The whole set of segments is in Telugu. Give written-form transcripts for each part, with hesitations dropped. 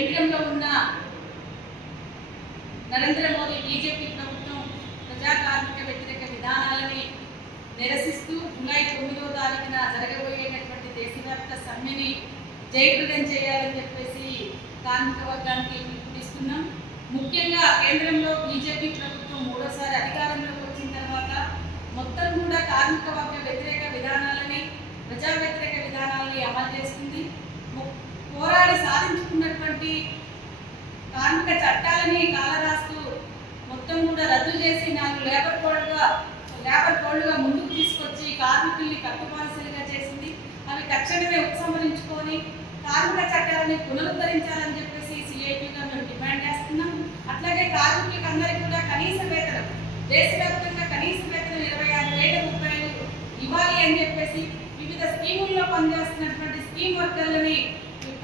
కేంద్రంలో ఉన్న నరేంద్ర మోదీ బీజేపీ ప్రభుత్వం ప్రజా కార్మిక వ్యతిరేక విధానాలని నిరసిస్తూ జూలై 9వ తారీఖున జరగబోయేటటువంటి దేశవ్యాప్త సమ్మెని జయప్రదం చేయాలని చెప్పేసి కార్మిక వర్గానికి పిలుపునిస్తున్నాం. ముఖ్యంగా కేంద్రంలో బీజేపీ ప్రభుత్వం మూడోసారి అధికారంలోకి వచ్చిన తర్వాత మొత్తం కూడా కార్మిక వర్గ వ్యతిరేక విధానాలని ప్రజా వ్యతిరేక విధానాలని అమలు చేస్తుంది. పోరాడి సాధించుకున్నటువంటి కార్మిక చట్టాలని కాలరాస్తూ మొత్తం కూడా రద్దు చేసి 4 లేబర్ కోడ్లుగా ముందుకు తీసుకొచ్చి కార్మికుల్ని కట్టుబానిసలుగా చేసింది. అవి తక్షణమే ఉపసంహరించుకొని కార్మిక చట్టాలని పునరుద్ధరించాలని చెప్పేసి సిఐటిగా మేము డిమాండ్ చేస్తున్నాం. అట్లాగే కార్మికులకు అందరికీ కూడా కనీస వేతనం, దేశవ్యాప్తంగా కనీస వేతనం 26,000 రూపాయలు ఇవ్వాలి అని చెప్పేసి వివిధ స్కీముల్లో పనిచేస్తున్నటువంటి స్కీమ్ వర్కర్లని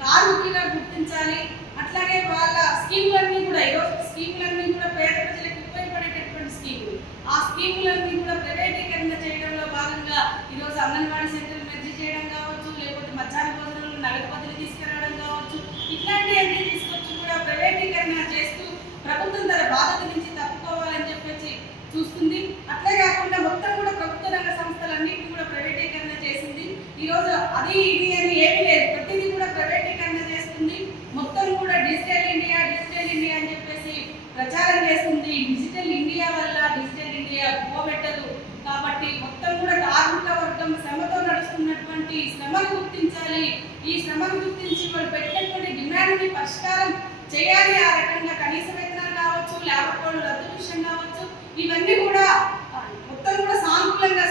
కార్మికులుగా గుర్తించాలి. అట్లాగే వాళ్ళ స్కీములన్నీ కూడా ఈరోజు స్కీములన్నీ కూడా పేద ప్రజలకు ఉపయోగపడేటటువంటి స్కీములు, ఆ స్కీములన్నీ కూడా ప్రైవేటీకరణ చేయడంలో భాగంగా ఈరోజు అంగన్వాడీ సెంటర్లు మెర్జీ చేయడం కావచ్చు, లేకపోతే మధ్యాహ్న భోజనంలో నగదు బదిలీ తీసుకురావడం కావచ్చు, ఇట్లాంటివన్నీ తీసుకొచ్చి కూడా ప్రైవేటీకరణ చేస్తూ ప్రభుత్వం తన బాధ్యత నుంచి తప్పుకోవాలని చెప్పేసి చూస్తుంది. అట్లే కాకుండా మొత్తం కూడా ప్రభుత్వ రంగ సంస్థలన్నింటినీ కూడా ప్రైవేటీకరణ చేసింది. ఈరోజు అది ఇది అని ఏమీ లేదు, ప్రతిదీ కూడా ప్రైవేటీకరణ చేస్తుంది. మొత్తం కూడా డిజిటల్ ఇండియా అని చెప్పేసి ప్రచారం చేస్తుంది. డిజిటల్ ఇండియా వల్ల డిజిటల్ ఇండియా పోబెట్టదు కాబట్టి మొత్తం కూడా కార్మిక వర్గం శ్రమతో నడుస్తున్నటువంటి శ్రమను గుర్తించాలి. ఈ శ్రమను గుర్తించి వాళ్ళు పెట్టినటువంటి డిమాండ్ని పరిష్కారం చేయాలి. ఆ రకంగా కనీస వేతనాలు కావచ్చు, లేబర్ కోడ్ రద్దు విషయం కావచ్చు, ఇవన్నీ కూడా మొత్తం కూడా సానుకూలంగా